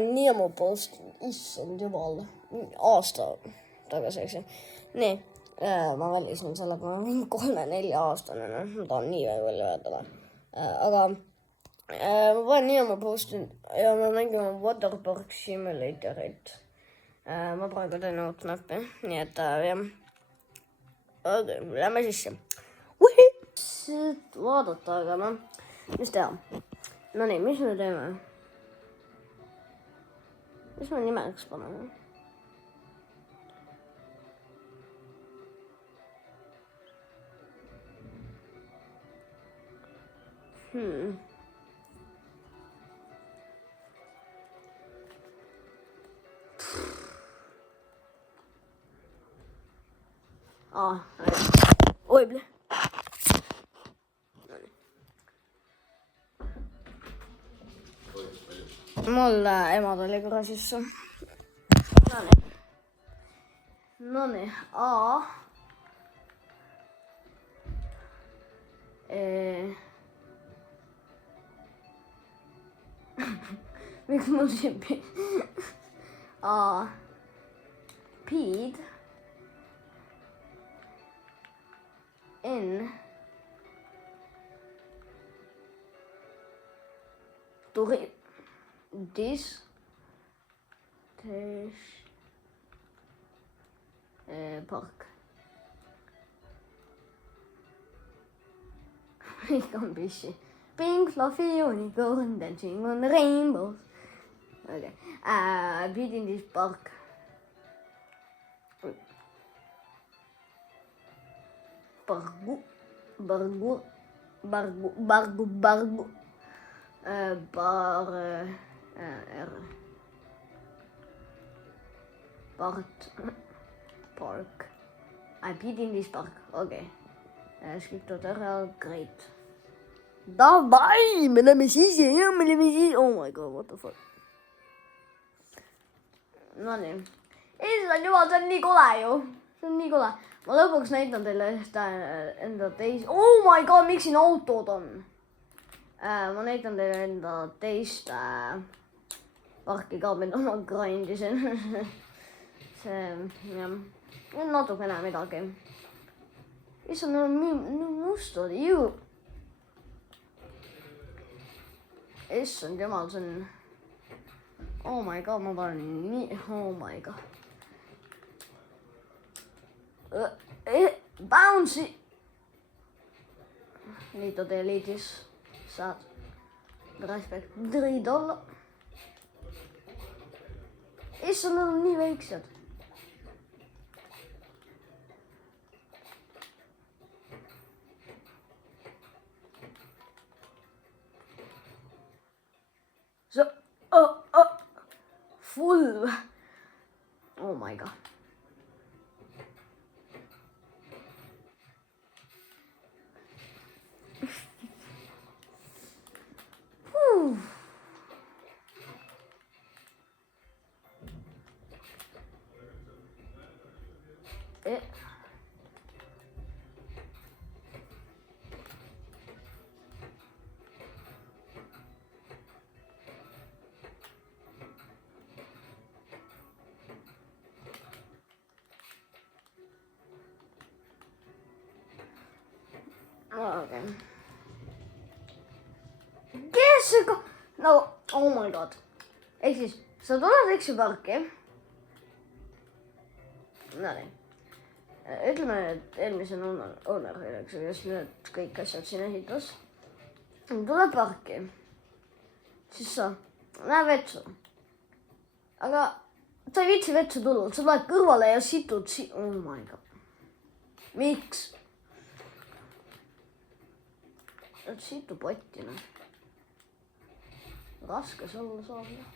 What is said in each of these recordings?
nii ammu post, issand jumal, aasta tagasi, eks ju. Nii, ma välisin selle, kui ma olen 3-4-aastane, ma tahan nii välja öelda. Aga ma panen nii ammu posti ja me mängime Waterpark Simulatorit. Ma praegu teen uut mappi, nii et jah. Okei, lähme sisse. Vaadata, aga noh, mis teha? No nii, mis me teeme? Mis me nimeks paneme? Oi, ble. Mul ema tuli korra sisse. Nonii, A. Miks mul siin A. Pid. N. Dis. Park. Ik kan bisje. Pink, fluffy, unicorn, dancing on the rainbows. Okay. Pid in this park. Bargu. Park. I pid in this park. Okay. Skip tot ära. Great. Davai, me läheme sisse ja me läheme sisse. Oh my god, what the fuck. No nii. Issand jumal, see on nii kole ju. See on nii kole. Ma lõpuks näitan teile enda teist. Oh my god, miks siin autod on? Ma näitan teile enda teist parki ka, mida ma grindisin. See, jah. Natukene midagi. Issand, need on mustad. Issand jumal, see on... Oh my god, ma panen nii... Oh my god. Bouncy! Liito deliitis. Saad. Respect. $3. Issand, nad on nii väiksed. So, full. Oh my god. Okay. Kes see ka... No, oh my god. Ehk siis, sa tuled eksiparki. Nonii. Ütleme, et eelmisel owneril, eks ju, just need kõik asjad siin esitas. Tuleb parki. Siis sa näe vetsu. Aga sa ei viitsi vetsu tulla. Sa lähed kõrvale ja situd Oh my god. Miks? Situ potti, noh. Raske see olla saab, jah.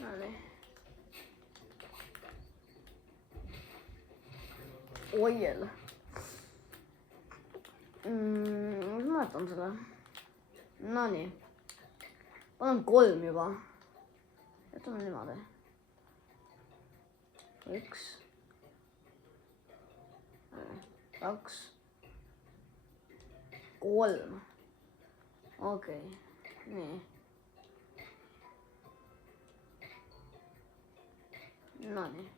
Nonii. Oiel. Ma mäletan selle. Nonii. Panen 3 juba. Jätame niimoodi. 1, 2, 3. Okei, nii. Nonii.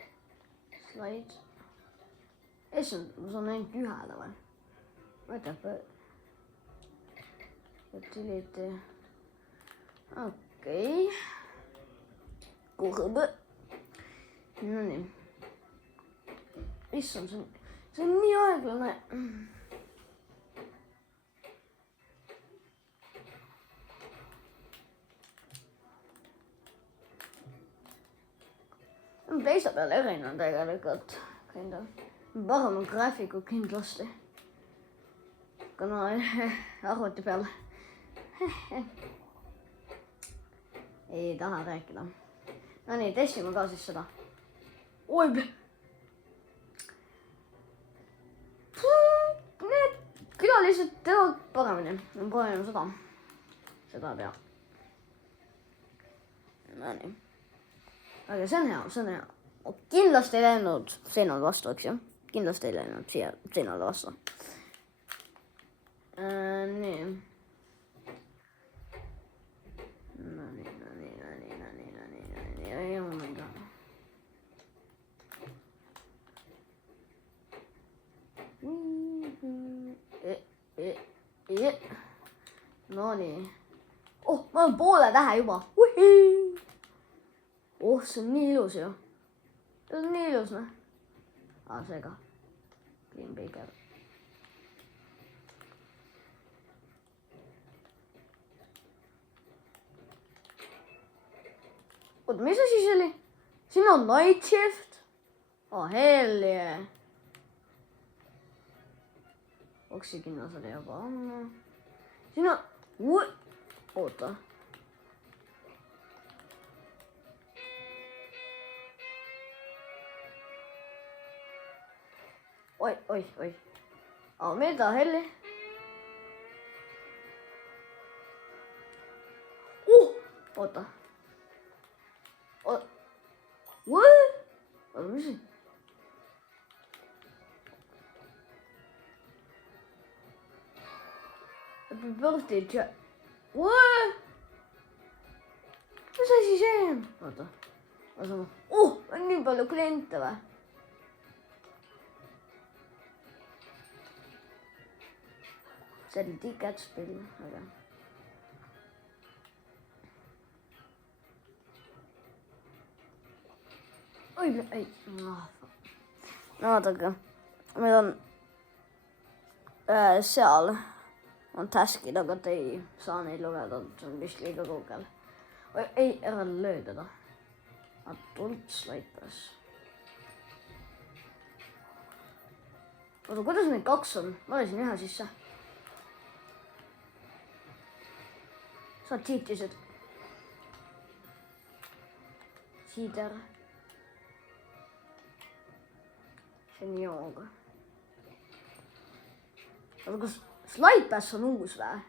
Slide. Issand, ma saan ainult ühele või? Võtab. Utility. Okei. Kurb. Nonii. Issand, see on nii aeglane. Teiste peal erinev tegelikult. Paremad graafikud kindlasti. Kuna arvuti peal. Ei taha rääkida. No nii, testime ka siis seda. Oi! Need külalised teevad paremini. Proovime seda. Seda teha. No nii. Aga see on hea. Kindlasti ei läinud seinale vastu, eks ju? Kindlasti ei läinud siia seinale vastu. Nii. Oh my god. No nii. Oh, ma olen poole tähe juba. Oh, see on nii ilus ju. See on nii ilus, noh. See ka. Clean Baker. Oot, mis asi see oli? Siin on Night Shift. Oh, hell yeah. Oksikinas oli juba ammu. Siin on... Oota. Oi. Mida heli? Oota. What? Oota, mis see? Happy birthday, chat. What? Mis asi see on? Oota. On nii palju kliente või? See oli tickets pill, aga... Ei. No vaadake, meil on seal on taskid, aga te ei saa neid lugeda, see on vist liiga kaugel. Ei, ära löö teda. Adult slaipas. Oota, kuidas neid 2 on? Ma lasin ühe sisse. Sa cheatisid. Cheater. See on jooga. Aga kas Slide Pass on uus või?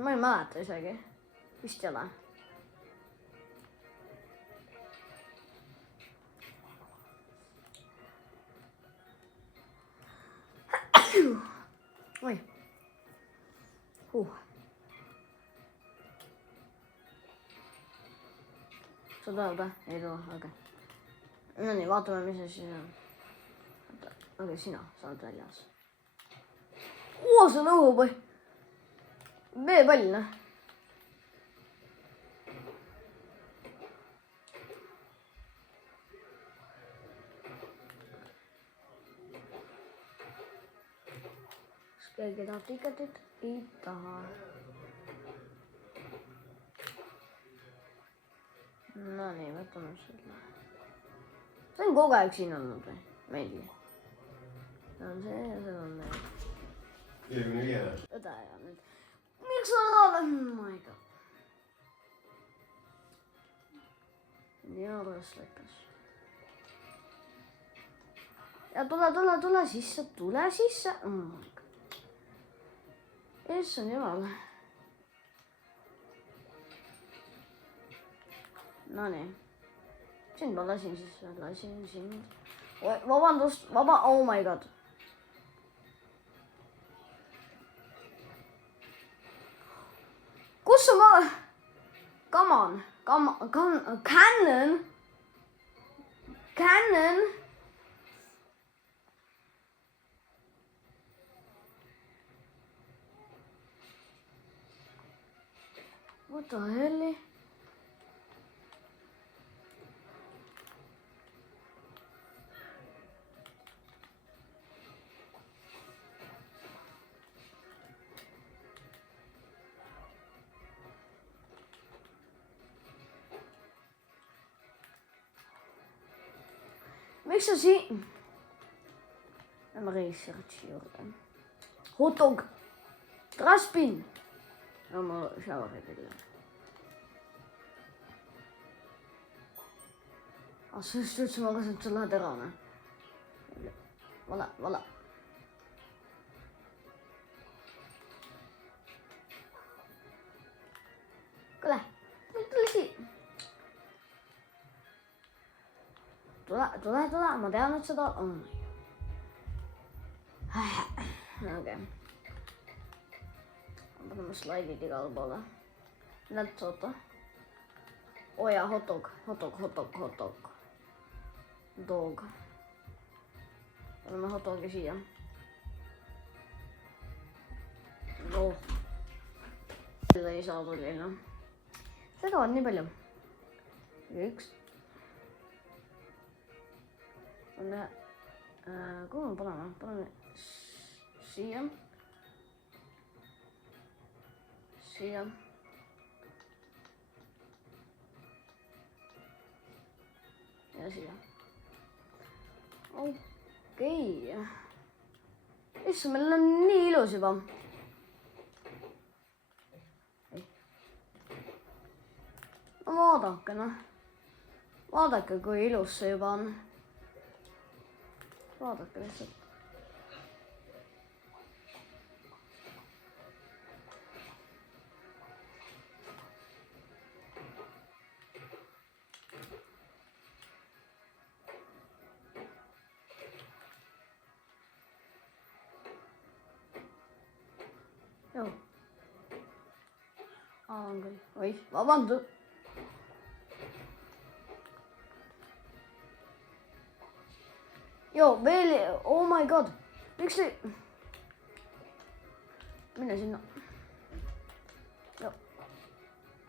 Ma ei mäleta isegi. Vist ei ole. Oi. Sa tuleb või? Ei tule, okei. No nii, vaatame, mis see siis on. Okei, sina saad väljas. See on õhupõi. Veepall, noh. Kas keegi tahab tiketit? Ei taha. No nii, võtame selle. See on kogu aeg siin olnud või? Meili. See on see ja see on need. 45. Võta ja nüüd. Miks sa oled? Oh my god. Nii arvas lõikas. Ja tule sisse, Oh my god. Issand jumal. No nii. Sind ma lasin siis, sind. Vabandust, oh my god. kus on ma? Come on. Cannon. What the hell? Miks sa siin? En maar research Jordan. Hotdog. Traspin. Allemaal shower willen. Als ze stuurt morgen eens te laten rannen. Voilà. Kyllä. Nyt tulisi. Tule. Mä tean nyt sitä on. Okei. Onpa nämä slaidit ikalla puolella. Näyt sota. Oh ja, hotdog. Dog. Olemme hotdogin sijaan. No. Sillä ei saa todella. Sitä on niin paljon. Yksi. Panna. Kuinka on panna? Panna sijaan. Ja sijaan. Okei. Issa, meillä on niin ilus juba. Ei. No vaadake kui ilus see juba on. Vaadake lihtsalt. Joo. On küll. Oi, vabandust. Joo, veel. Oh my god. Miks te... Mine sinna. Joo.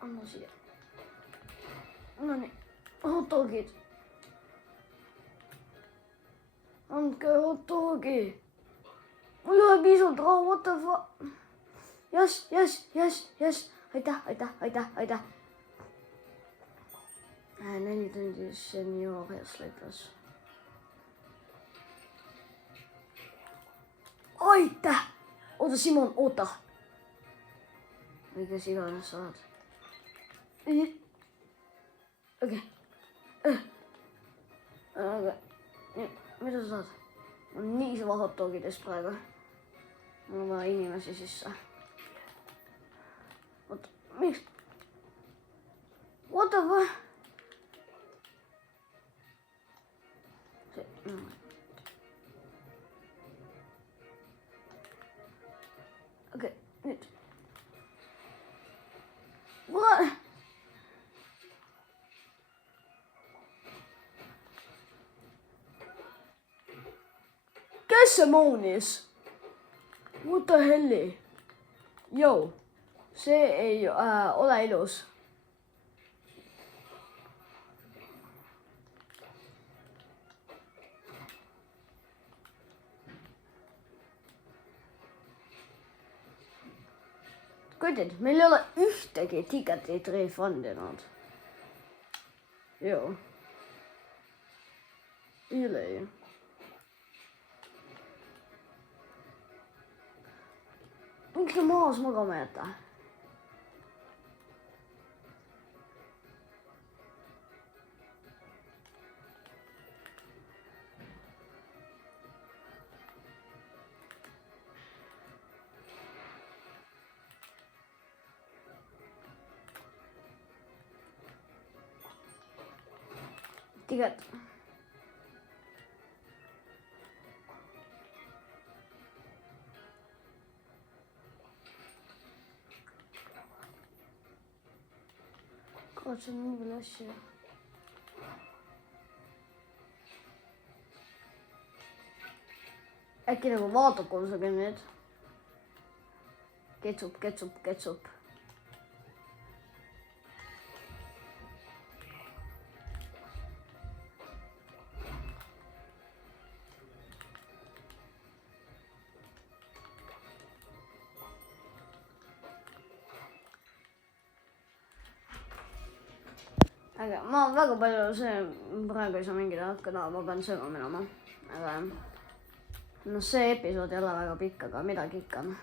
Anna siia. Noniin. Hotdogid. Andke hotdogi. Mul ei ole piisavalt raha, what the fuck. Yes. Aitäh. 4 tundi seniorias lõikas. Aitäh! Oota, Simon, oota. Või kes iganes sa oled. Okei. Mida sa saad? On nii suva hotdogidest praegu. Mul on vaja inimesi sisse. Oota, miks? What the fuck? Okei, nyt. What? Kes see moonis? What the helli? Joo, see ei ole ilus. Kuitenkin, meillä ei ole yhtäkin tiketit refundinud. Joo. Yle. Miks ne maas magama jätta? Tiket. kurat, see on nii palju asju. Äkki nagu vaatab kusagil nüüd. Ketsup. Aga ma väga palju praegu ei saa mängida hakkada, ma pean sööma minema. Aga no see episood ei ole väga pikk, aga midagi ikka on.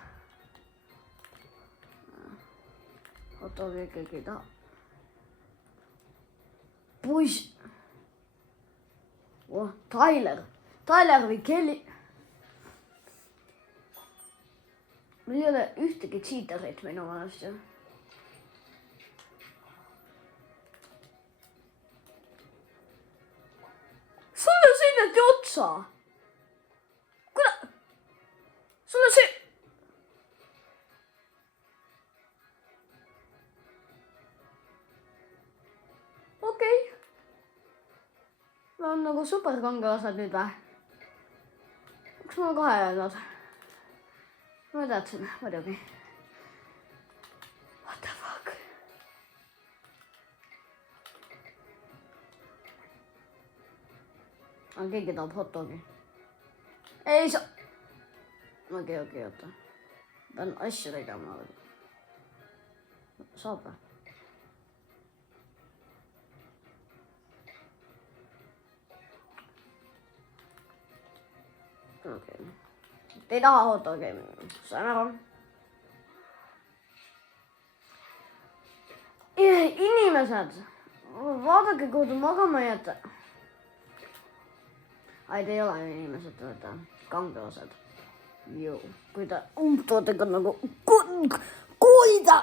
Oota, keegi ei taha. Poiss. Tyler või Kelly. Meil ei ole ühtegi cheaterit minu meelest ju. Sulle sõideti otsa. Kuule, sulle Okei. Ma on nagu superkangelased nüüd või? Miks ma kohe öelnud? Ma teadsin, muidugi. What the fuck? Aga keegi tahab hot dogi. Ei saa. Okei, oota. Pean asju tegema. Saab või? Okei. Te ei taha hot dogi. Sain aru. Inimesed, vaadake, kuhu te magama jääte. Ai, te ei ole inimesed, te olete kangelased. Joo, kui te umptootega nagu kuida.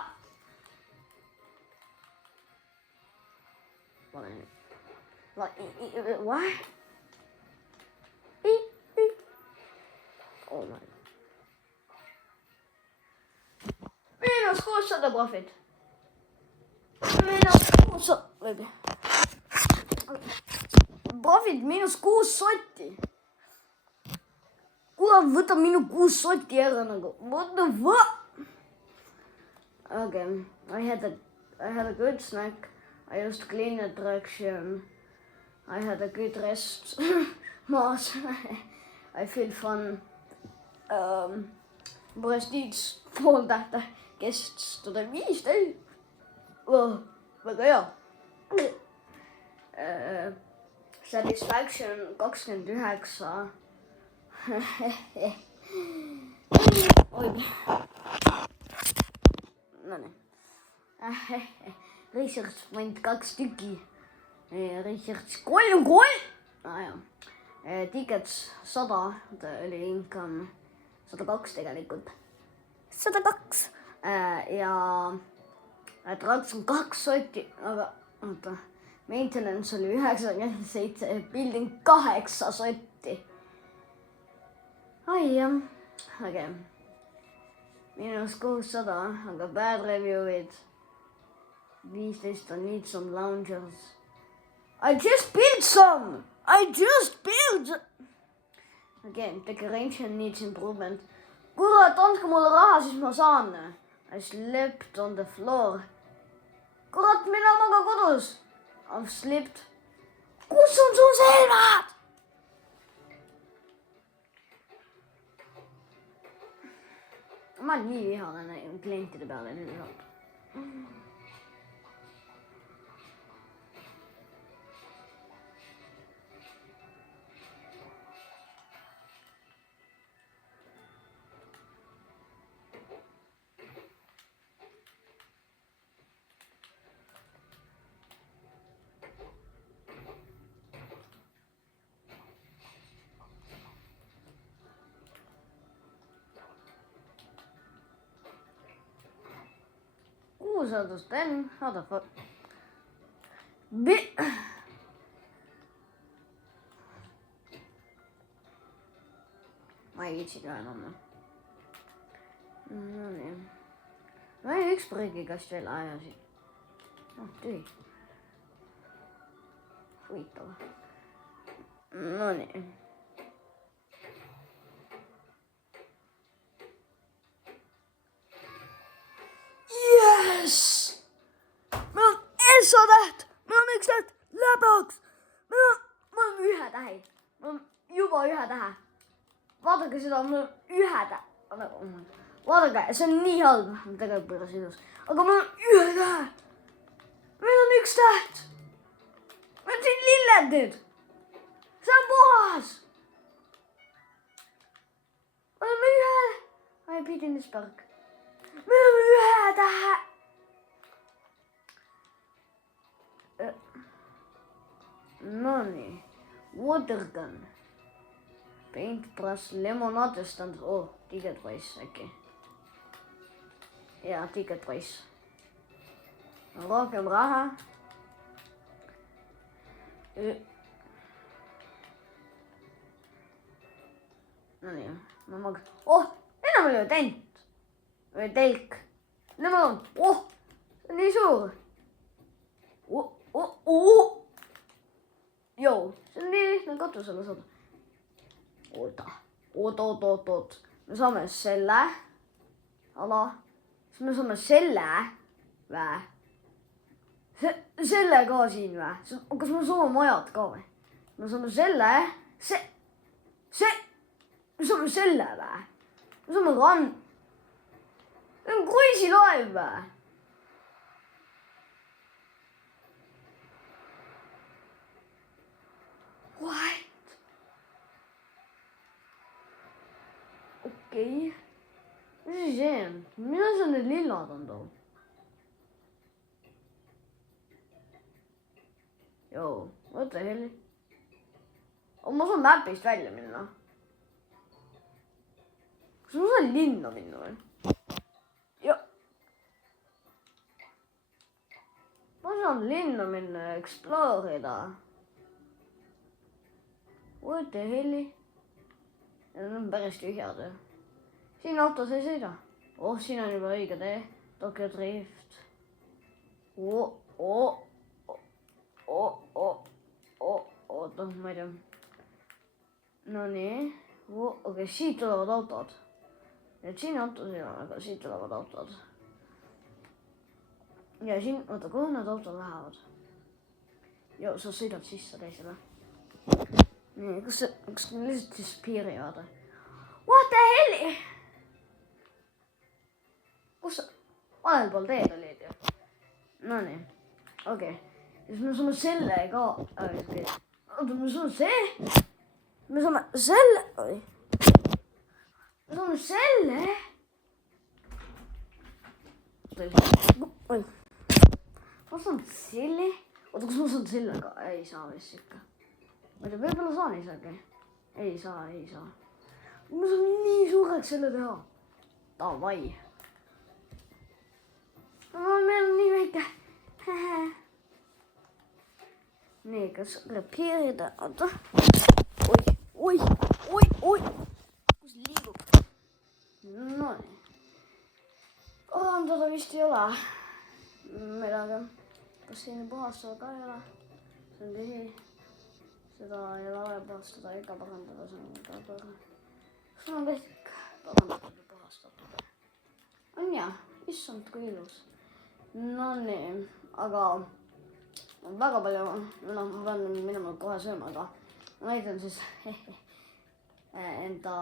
What? Oh my. -600 profit. -600. Profit -6 sotti. Kurat, võta minu 6 sotti ära nagu. What the fuck? Okay, I had a good snack. I just cleaned the traction. I had a good rest. Maas. I feel fun. Prestige pool tähte. Kestada 15. Väga hea. Satisfaction 29. Oi. No nii. Research point 2 tükki. Research 3. Tickets 100, oli income 102 tegelikult. 102. Ja traks on 2 sotti, aga oota. Maintenance oli 97, building 8 sotti. Ai jah, okei. -600, aga bad review'id 15 on need some loungers. I just built some! Again, decoration needs improvement. Kurat, andke mulle raha, siis ma saan. I slept on the floor. Kurat, mina maga kodus. I've slept. Kus on su silmad? Ma olen nii vihane klientide peale nüüd saab. Then how the fuck? Ma ei viitsi ka enam. No nii. Ma ei üks prügikast veel ajasin. Tühi. huvitav. Nonii. Yes! Meil on S-täht! Meil on üks täht läbaks! Meil on ühe tähe. Meil on juba ühe tähe. Vaadake seda, meil on ühe tähe. Vaadake, see on nii halb. Tegelikult päris ilus. Aga meil on ühe tähe. Meil on üks täht. Meil on siin lilled nüüd. See on puhas. Me oleme ühe. I beat in this park. Me oleme ühe tähe. Nonii. Watergun. Paintbrush, lemonade stand. Oh, ticket price äkki. Jaa, ticket price. Rohkem raha. Nonii, ma mag-. Oh, enam oli ju tent. Või telk. Nüüd ma on. Oh, see on nii suur. Joo, see on nii lihtne katusele saada. Oot. Me saame selle. Ala. Siis me saame selle. Vä. Selle ka siin vä. Kas me saame majad ka või? Me saame selle. Me saame selle vä. Me saame rann. See on kruiisilaev vä. What? Okei. Mis see on? Mida see need lillad on too? Joo, what the hell? Oh, ma saan mapist välja minna. Kas ma saan linna minna või? Joo. Ma saan linna minna ja explore'ida. What the hell? Need on päris tühjad. Siin autos ei sõida. Oh, siin on juba õige tee. Tokyo Drift. Oota, ma ei tea. Nonii. Okei, siit tulevad autod. Et siin autos ei ole, aga siit tulevad autod. Ja siin, oota, kuhu need autod lähevad? Joo, sa sõidad sisse teisele. Nii, kas lihtsalt siis piiri vaada? What the hell? Kus sa? Valel pool teed olid ju. Nonii, okei. Siis me saame selle ka. Oota, me saame see. Me saame selle. Me saame selle. Oi. Ma saan selle. Oota, kas ma saan selle ka? Ei saa vist ikka. Ma ei tea, võib-olla saan isegi. Ei saa. Ma saan nii suureks selle teha. Davai. Meil on nii väike. Nii, kas repeerida? Oota. Oi. Kus liigub? Nonii. Kohandada vist ei ole. Midagi. Kas siin puhastada ka ei ole? See on tühi. Seda ei ole vaja puhastada ega parandada. See on ka kõrge. See on kõik parandatud ja puhastatud. On jah. Issand, kui ilus. Nonii, aga väga palju, ma pean minema kohe sööma, aga ma näitan siis enda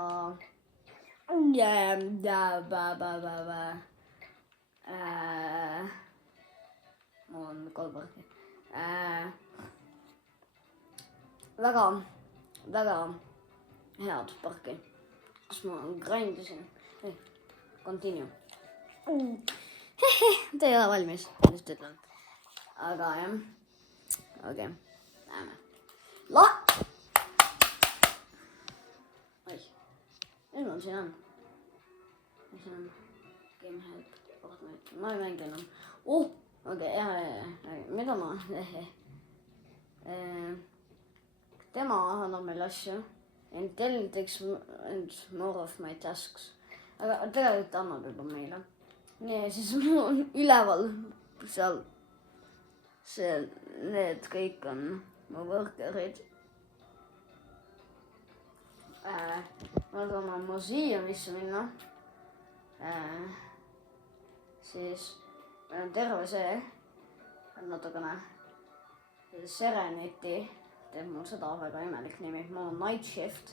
mul on 3 parki. Väga head parki, kus ma grindisin. Continue. Ta ei ole valmis, just ütlen. Aga jah. Okei, näeme. Oi, mis mul siin on? Mis on? Game help. Ma ei mängi enam. Okei, jah. Mida ma? Tema annab meile asju. Intel takes more of my tasks. Aga tegelikult annab juba meile. Nii, siis mul on üleval seal. Need kõik on mu burgerid. Ma tahan museumisse minna. Siis meil on terve see, natukene Serenity, teeb mul seda väga imelik nimi, mul on Night Shift.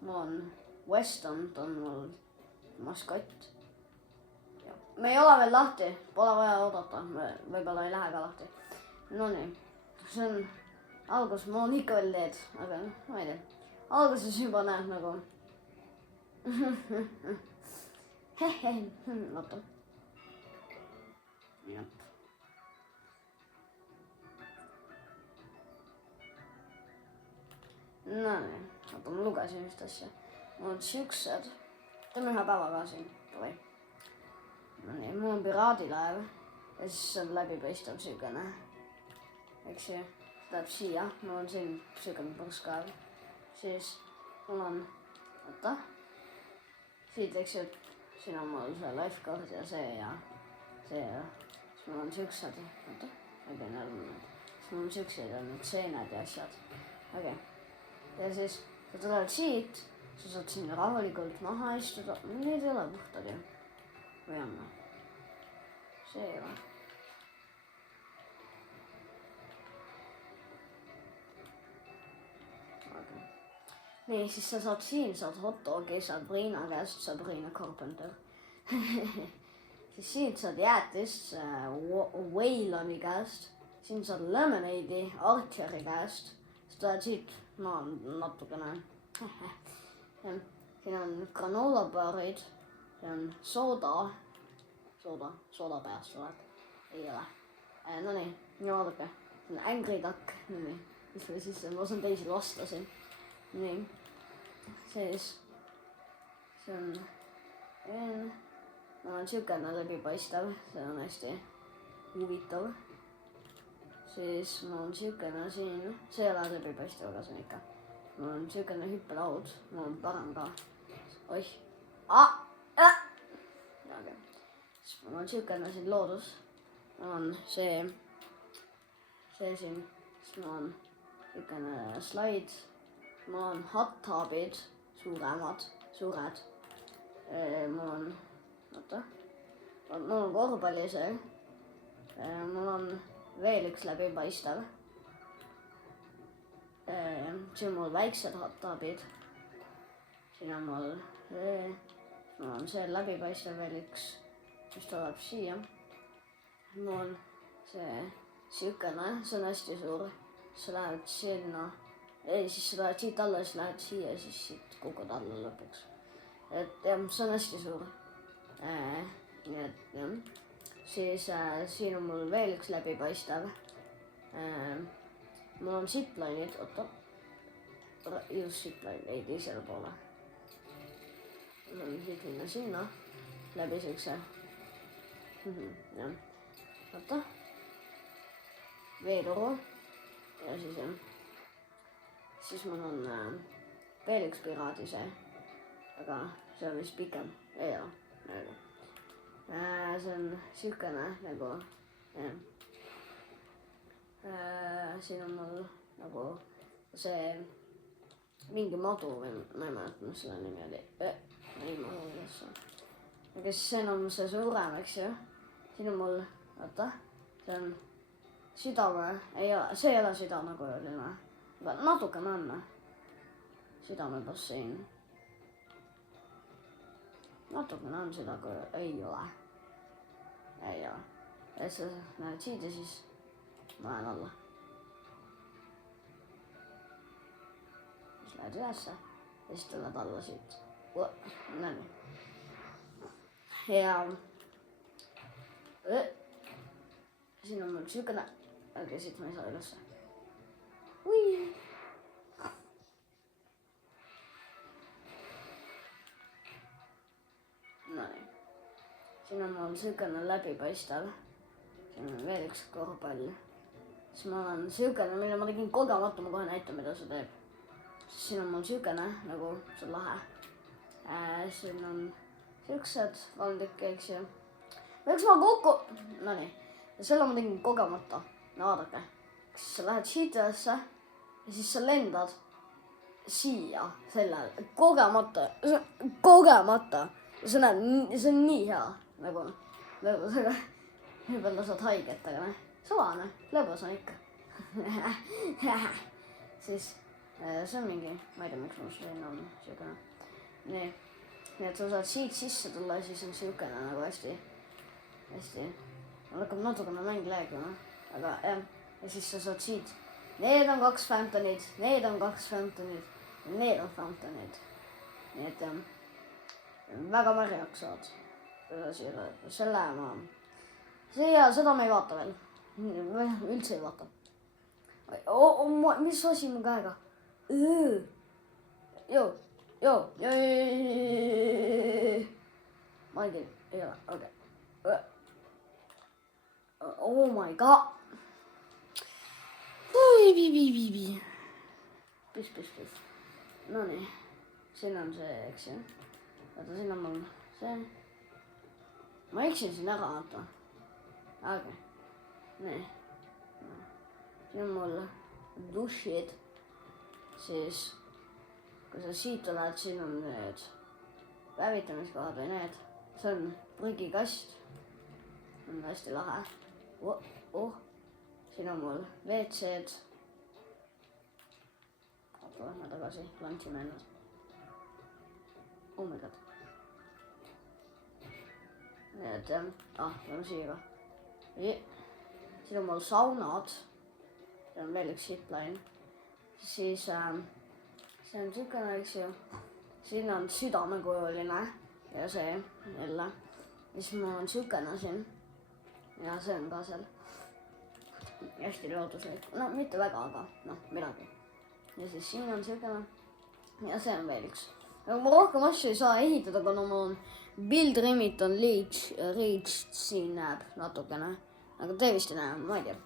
Mul on Weston, ta on mul maskott. Me ei ole veel lahti, pole vaja oodata, võib-olla ei lähe ka lahti. No nii, see on algus, mul on ikka veel teed, aga ma ei tea. Alguses juba näeb nagu oota. Jah. No nii, oota, ma lugesin vist asja. Mul on siuksed, teeme ühe päeva ka siin, või? No nii, mul on piraadilaev ja siis see on läbipaistev sügane. Eks ju, see läheb siia, mul on siin sügane purskkaev. Siis mul on, oota, siit eks ju, siin on mul see lifeguard ja see ja see ja siis mul on siuksed, oota, ma ei tea näidata. Siis mul on siuksed ja need seened ja asjad. Okei. Ja siis sa tuled siit, sa saad sinna rahulikult maha istuda. Need ei ole puhtad ju. Või on ma? See ei ole. Okay. Nii, siis sa saad siin, saad hot dogi, saad Briina käest, Sabrina Carpenter. Siis siit saad jäätist Wayloni käest. Siin saad lemonade'i Archeri käest. Siis tuled siit, no natukene. Siin on granoolabaarid. See on sooda peast oled, ei ole. No nii, vaadake, see on Angry Duck, nii, mis me siis, ma saan teisi lasta siin. Nii, siis, see on siukene läbipaistev, see on hästi huvitav. Siis mul on siukene siin, see ei ole läbipaistev, aga see on ikka. Mul on siukene hüppelaud, mul on parem ka. Oih, siis mul on siukene siin loodus, mul on see siin, siis mul on siukene slaid, mul on hot tub'id, suured, mul on, oota, mul on korvpalli see, mul on veel üks läbipaistev, siin on mul väiksed hot tub'id, siin on mul see läbipaistev veel üks, mis tuleb siia. Mul on see siukene, see on hästi suur, sa lähed sinna, siis sa lähed siit alla, siis lähed siia ja siis siit kukud alla lõpuks. Et jah, see on hästi suur. Nii et jah, siis siin on mul veel üks läbipaistev. Mul on zipline'id, oota, just zipline, ei teisele poole. Mul on siit minna sinna, läbi siukse, jah, oota, veetoru ja siis mul on veel üks piraadi see, aga see on vist pikem, ei ole, see on siukene nagu, jah. Siin on mul nagu see mingi madu või ma ei mäleta, mis selle nimi oli. Ei madu üldse. Aga siis see on see suurem, eks ju. Siin on mul, oota, see on südame, ei ole, see ei ole südamekujuline. Aga natukene on südamebassein. Natukene on südamekujuline, ei ole. Ei ole. Ja siis sa näed siit ja siis ma lähen alla. Siis lähed ülesse ja siis tuled alla siit. Näin. Ja siin on mul siukene, aga siit ma ei saa ülesse. Ui. Näin. Siin on mul siukene läbipaistev. Siin on veel üks korvpall. Siis ma olen siukene, mille ma tegin kogemata, ma kohe näitan, mida see teeb. Siis siin on mul siukene, nagu see on lahe. Siin on siuksed valmtükki, eks ju. Miks ma kokku... No nii. Ja selle ma tegin kogemata. No vaadake. siis sa lähed siitesse ja siis sa lendad siia sellel kogemata. See on nii hea nagu lõbus, võib-olla saad haiget, aga suvane, lõbus on ikka. Siis see on mingi, ma ei tea, miks mul siin on siukene. Nii et sa saad siit sisse tulla ja siis on siukene nagu hästi. Mul hakkab natukene mäng läägima, aga jah. Ja siis sa saad siit. Need on 2 fountainid, need on 2 fountainid, need on fountainid. Nii et väga märjaks saad. Selle ma... Seda me ei vaata veel. Üldse ei vaata. Mis asi mu käega? Ma ei ole, okei. Oh my god. Pis. No nii. Siin on see, eks ju. Vaata, siin on mul see. Ma eksin siin ära, vaata. Aga. Nii. Siin on mul dušid. Siis, kui sa siit oled, siin on need päevitamiskohad või need. See on prügikast. On hästi lahe. Siin on mul WC-d. Oota, lähme tagasi, lantsime ennast. Oh my god. Nii et lähme siia ka. Siin on mul saunad. Siin on veel üks zipline. Siis see on siukene, eks ju. Siin on südamekujuline ja see jälle. Ja siis mul on siukene siin. Ja see on ka seal. Hästi looduslik. No mitte väga, aga midagi. Ja siis siin on siukene. Ja see on veel üks. Aga ma rohkem asju ei saa ehitada, kuna mul on build limit on reached siin näeb natukene. Aga te vist ei näe, ma ei tea.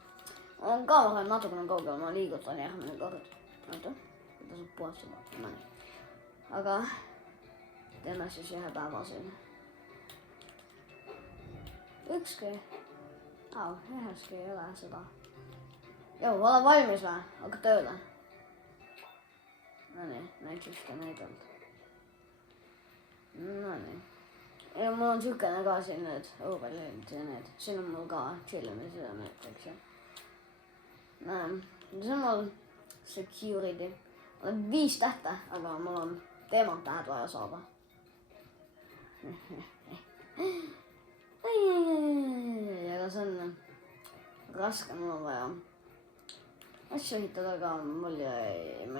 On kaamera natukene kaugel, ma liigutan järgmine kord. Oota, seda saab puhastada. Aga teeme siis ühe päeva siin. Üheski ei ole seda. Ole valmis või? Hakka tööle. No nii, näiteks ka näidanud. No nii. Ja mul on siukene ka siin need overlaid ja need. Siin on mul ka chillimised ja need, eks ju. See on mul security. Mul on 5 tähte, aga mul on teemantähed vaja saada. Aga see on raske, mul on vaja asju ehitada, aga ma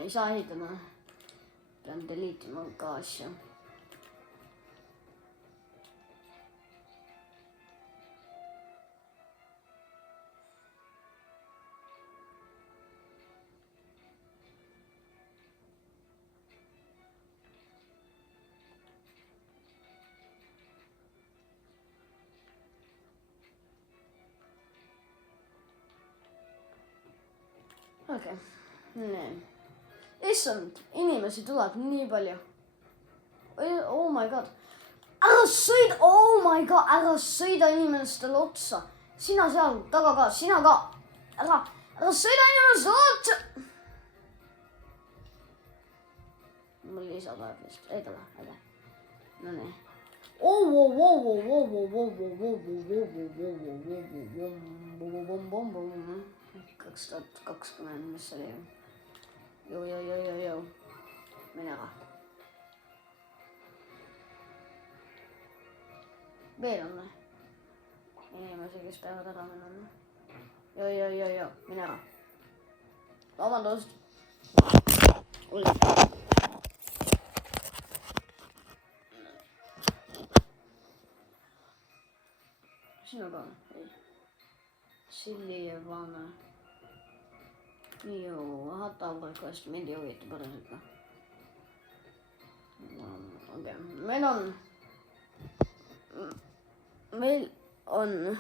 ei saa ehitada. Pean deleetima ka asju. Okei, nii. Issand, inimesi tuleb nii palju. Oh my god. Ära sõida inimestele otsa. Sina seal taga ka, sina ka. Ära sõida inimestele otsa. Mul lisab läheb vist, ei tule, äge. No nii. 2020, mis see oli? Joo. Mine ära. Veel on või? Inimesi, kes peavad ära minna. Joo, mine ära. Vabandust. Sinuga on? Ei. Sillievane. Joo, hatavalkoist mind ei huvita päriselt. Okei, meil on,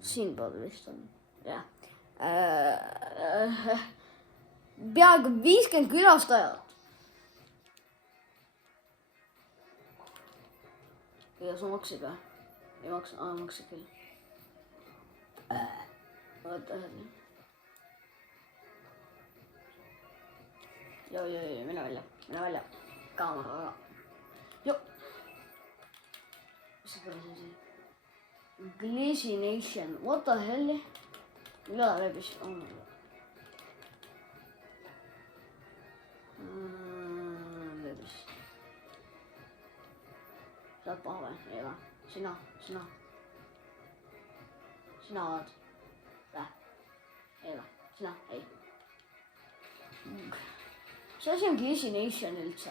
siinpool vist on, jah. Peaaegu 50 külastajat. Ja sa maksid või? Ei maksa, maksid küll. Oota, Joo, mene välja. Kaamera. Joo. Mis see pole see? Glitchy Nation, what the hell? Ei ole veebis. Veebis. Saad paha või? Ei ole. Sina. Sina oled. Ei ole. Sina, ei. Mis asi on Glitchy Nation üldse?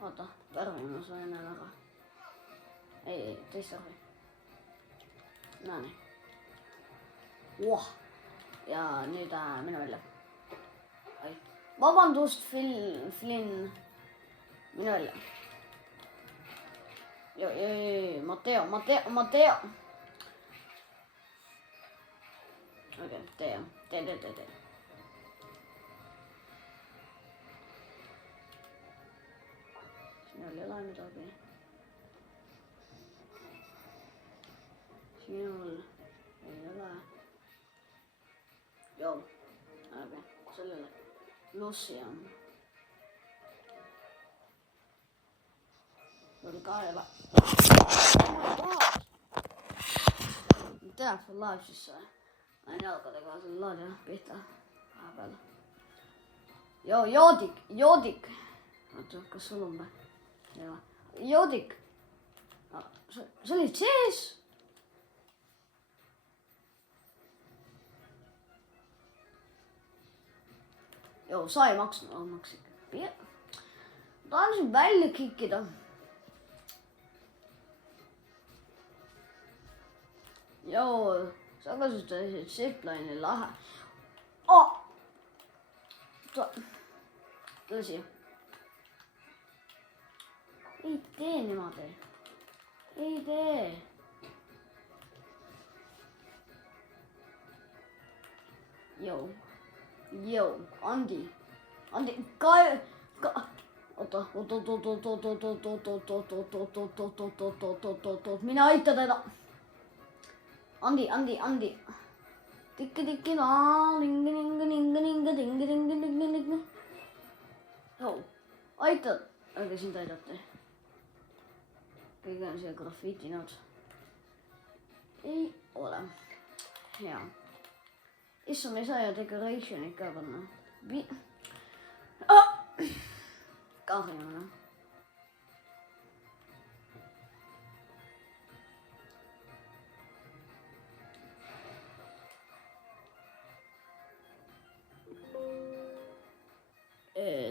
Oota, värvi ma sain ära. Ei, teist värvi. Näe. Ja nüüd mine välja. Vabandust, Flynn. Mine välja. Matteo. Okei, tee. Sinul ei ole midagi. Sinul ei ole. Joo, okei, sellele. Lucian. Sul ka ei ole. Telefon laeb siis aina jalgadega selle laadja pihta. Vahepeal. Joo, joodik. Oota, kas sul on või? Ei ole. Joodik. Sa olid sees? Joo, sa ei maksnud. Maksid. Ma tahan sind välja kikkida. Joo, sa kasutasid zipline'i lahe. Tõsi. Ei tee niimoodi. Ei tee. Joo, Andi, oota, mina aita teda. Andi. Tikki, ninga. Joo, aita. Ärge sind aidata. Kõige on siia graffitinud. Ei ole. Hea. Issa, me ei saa ju decoration'id ka panna. Kahjumine.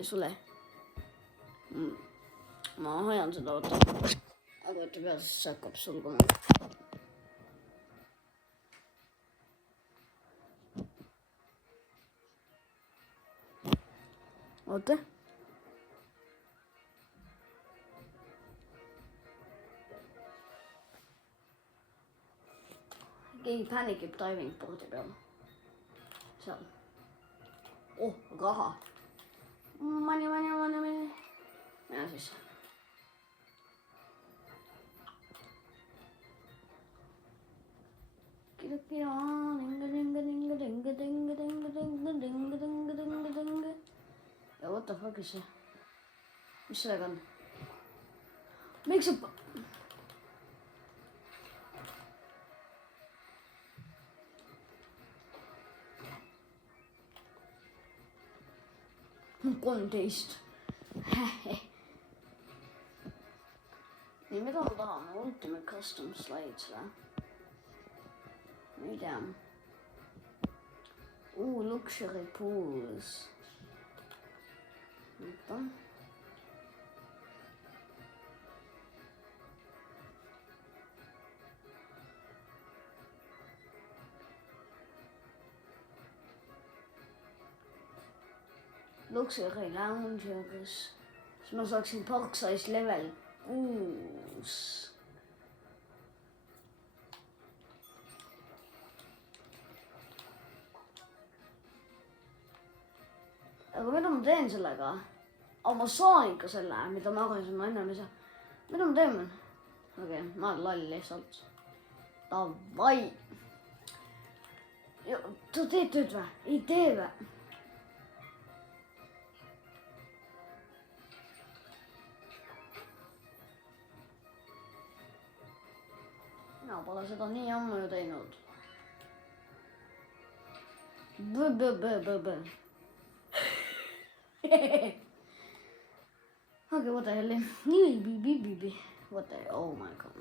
Sule. Ma hoian seda oota. Aga võtta peale, sest see hakkab sulguma. Oota. Keegi pänikib diving board'i peal. Seal. Raha. Money. Mine siis. Ja what the fuck is see? Mis sellega on? Miks see... Konteist. Nii, mida ma tahan? Ultimate Custom Slides või? Ma ei tea. Luxury Pools. Oota. Luxury Lounge, siis ma saaksin Park Size level 6. Aga mida ma teen sellega? Ma saan ikka selle, mida ma arvasin, ma ennem ei saa. Mida ma teen? Okei, ma olen loll lihtsalt. Davai. Sa teed tööd või? Ei tee või? Mina pole seda nii ammu ju teinud. Okay, what the hell? What the hell? Oh my god.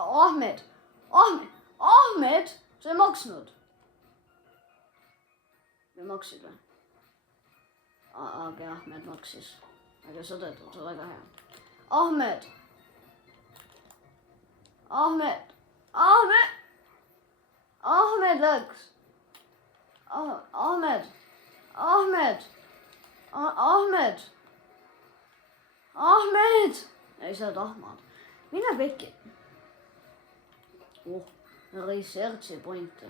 Ahmed! Sa ei maksnud? Või maksid või? Okei, Ahmed maksis. Aga sa teed, see on väga hea. Ahmed läks. Ahmed! Ei, sa oled Ahmad. Mine pekki. Research'i pointi.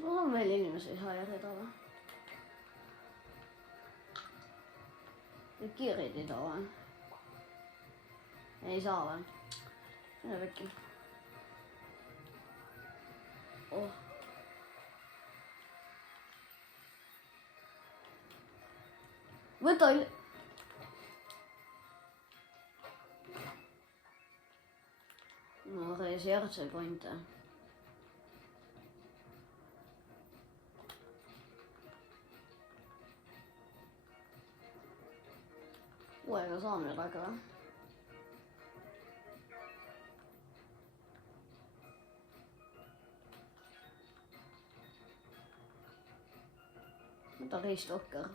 Mul on veel inimesi ei saa järjeda või? Või kiireid ei saa või? Ei saa või? Mine pekki. Võta üle. No research'i pointe. Uuega saan veel aega või? Võta reistokker.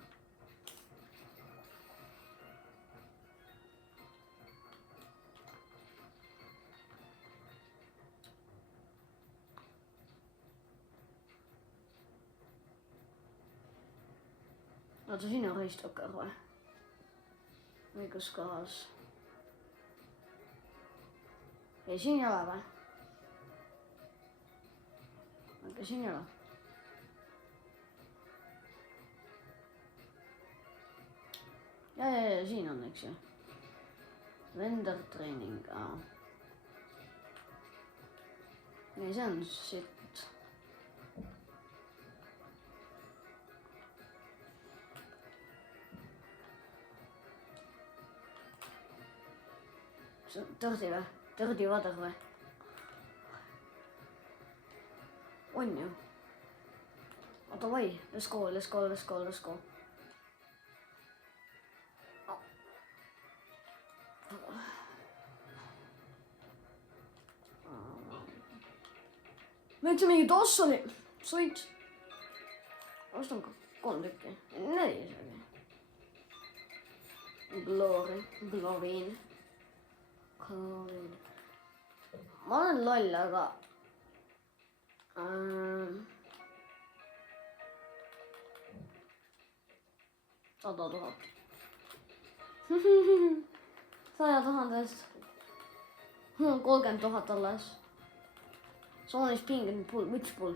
Oota, siin on reistokker või? Õigus kohas. Ei, siin ei ole või? Aga siin ei ole. Ja, siin on, eks ju. Vendor training, Ei, see on shit. Tõrdi või? Tõrdi vadar või? On ju. Oota vai, let's go. Mõtlesin mingi toss oli. Suits. Ostan 3 tükki. 4 isegi. Gloriin. Ma olen loll, aga $100 000. 100 000-st 30 000 alles. Someone is pinging pull. Which pull?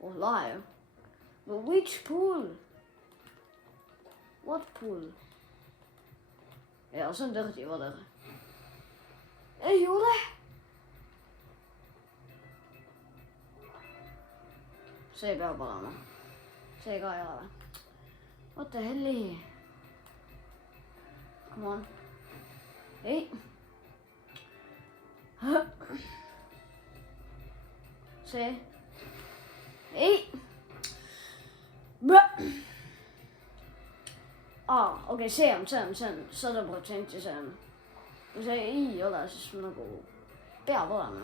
Oh, lahe ju. No which pull? What pull? Ja, see on Dirty Water. Ei ole! See peab olema. See ka ei ole. What the helli? Come on. Ei. See. ei. Okei, see on 100% see on. Kui see ei ole, siis nagu peab olema.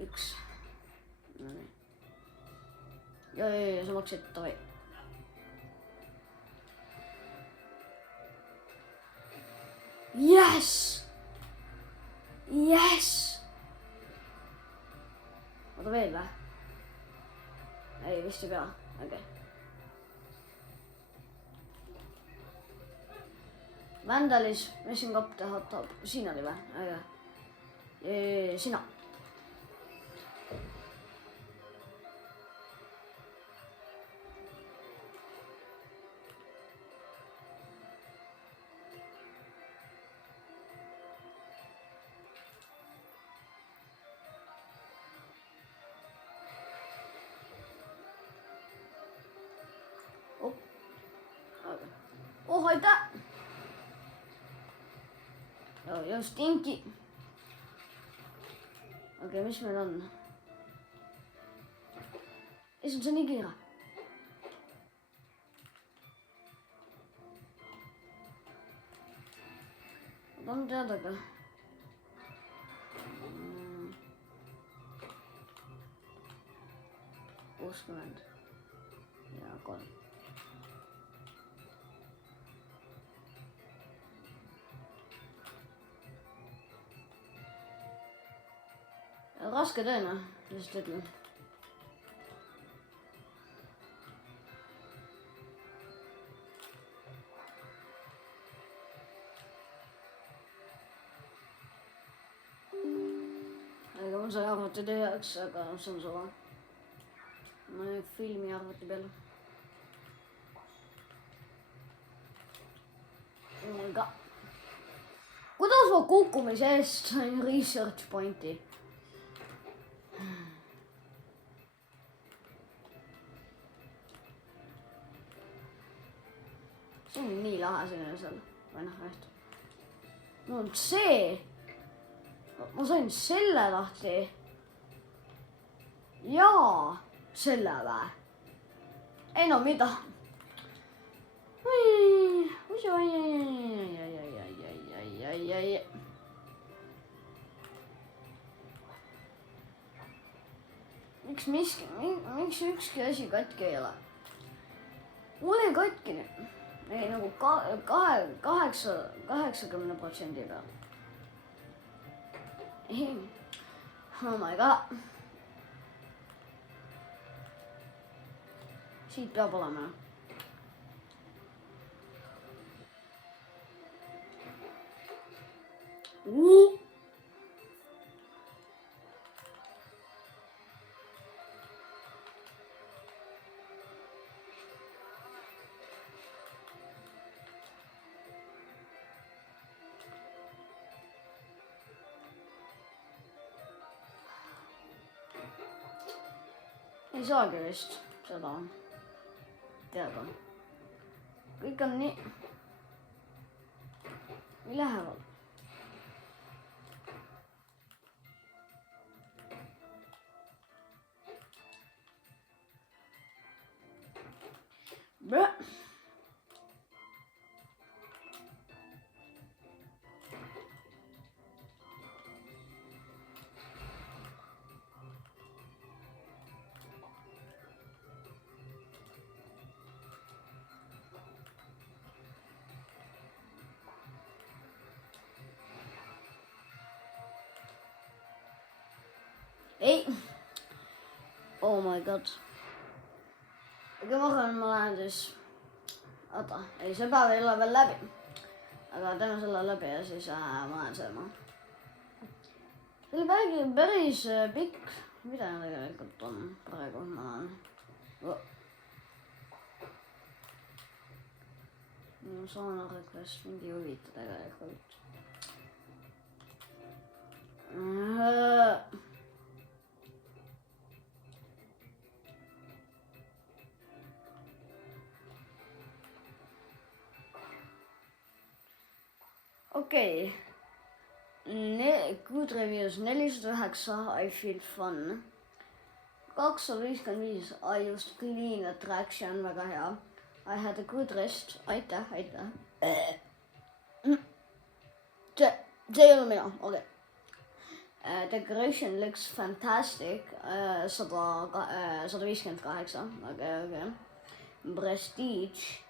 Üks. Ja, sa maksid, davai. Yes! Yes! Oota veel või? Ei, vist ei pea. Okei. Vandalis, Mission Cop Hot Top. Siin oli või? Sina. Oh, aitäh! Ja stinki. Okei, mis meil on? Issand, see on nii kiire. Ma tahan teada ka. Kuuskümmend. Ja 3. Raske töö, lihtsalt ütlen. Aga mul sai arvuti tühjaks, aga see on suva. Ma nüüd filmi arvuti peal. Kuidas ma kukkumise eest sain research pointi? See on nii lahe selline seal. Või noh, ehk. No see. Ma sain selle lahti. Jaa, selle või? Ei no mida? Miks ükski asi katki ei ole? Ole katki nüüd. Ei nagu 80%-ga. Oh my god. Siit peab olema. Ei saagi vist seda teada. Kõik on nii lähevad. Ei. Oh my god. Aga ma arvan, ma lähen siis. Oota, ei see päev ei ole veel läbi. Aga teeme selle läbi ja siis ma lähen sööma. See oli päris pikk. Mida tegelikult on praegu? Ma lähen. Saan request mingi huvita tegelikult. Okei. Good reviews 409, I feel fun. 255, I used clean attraction, väga hea. I had a good rest, aitäh. See ei ole mina, okei. Decoration looks fantastic, 158, okei. Prestige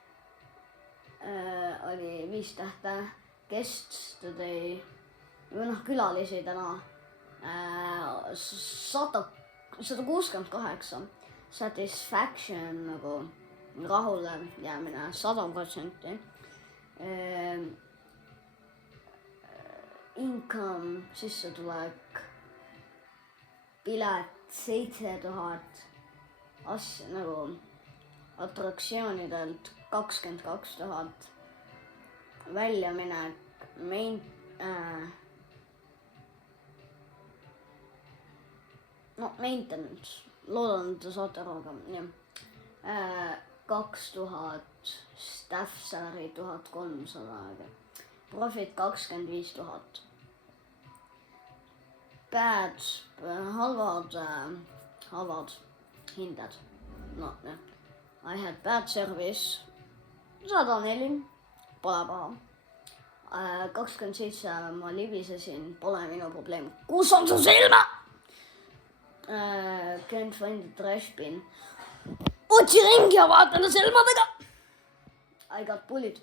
oli 5 tähte. Guests today, külalisi täna 168. Satisfaction nagu rahule jäämine 100%. Income, sissetulek, pilet 7000, asja nagu atraktsioonidelt 22 000, väljaminek, maintenance, loodan, et te saate rohkem, jah. 2000, staff salary 1300, profit 25 000. Bad, halvad hinded, no jah. I had bad service, 104, pole paha. 27 ma libisesin, pole minu probleem. Kus on su silma? Can't find the trash bin. Otsi ringi ja vaata enda silmadega. I got bullied.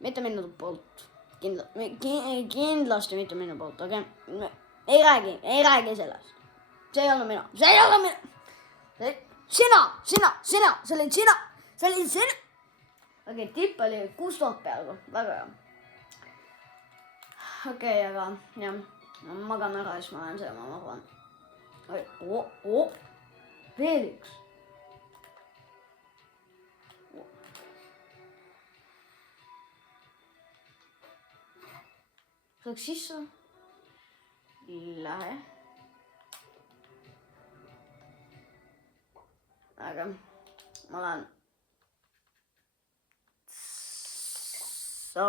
Mitte minu poolt. Kindlasti mitte minu poolt, okei? Ei räägi sellest. See ei ole mina. Sina, see olid sina. Okei, tipp oli 6000 peaaegu, väga hea. Okei, aga jah, ma magan ära ja siis ma lähen sööma, ma arvan. Veel üks. Saaks sisse? Lähe. Aga ma lähen. So